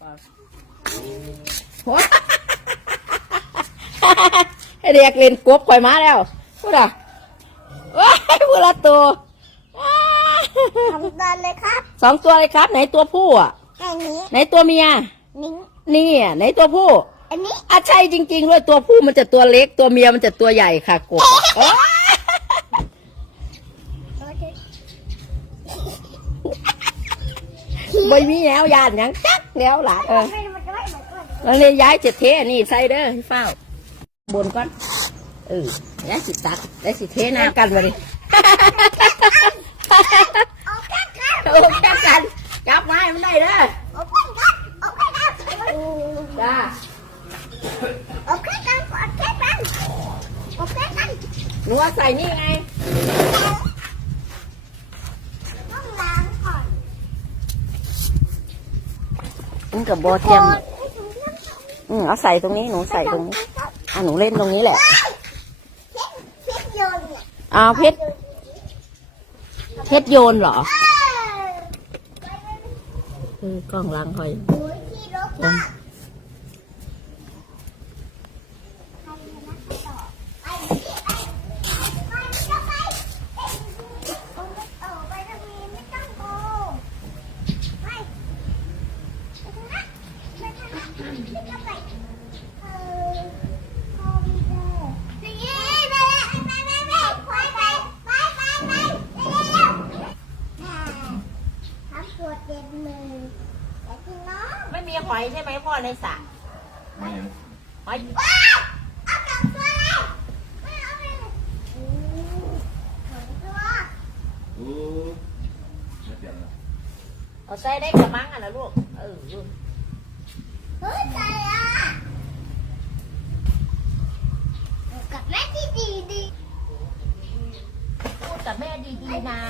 โอ้ยให้เรียกเล่นกบข่อยมาแล้วพูดอะว้ายพูดละตัวว้ายทำดันเลยครับสองตัวเลยครับ ไหนตัวผู้อะอันนี้ไหนตัวเมียนิ้งนี่อะไหนตัวผู้อันนี้อะใช่จริงๆด้วยตัวผู้มันจะตัวเล็กตัวเมียมันจะตัวใหญ่ค่ะกบโอ๊ยโอเคไม่มีแนวยานหยังจัก แนวหลานเออไม่มันจะไม่เหมือนกันแล้วเลยย้ายจะเทอันนี่ใส่เด้อให้เฝ้า บนก่อนเออย้ายสิตักได้สิเทน้ำกันมาดิโอเคครับโอ้แค่กันจับไม้มันได้เด้อโอเคครับโอเคครับจ้าโอเคกันโอเคกันโอเคกันหนูเอาใส่นี่ไงต้องล้างก่อน มันกับโบเทียมอืมเอาใส่ตรงนี้หนูใส่ตรงนี้อะหนูเล่นตรงนี้แหละเพชรโยนเนี่ยเอาเพชรเพชรโยนเหรอเออกล้องล้างคอย ไม่มีหอยใช่ไหมพ่อในสระไม่ยังหอยอู้ไม่เปลี่ยนแล้วเอาใส่ได้กระมังอะนะลูก เออ กับแม่ที่ดีดีพูดกับแม่ดีๆนะ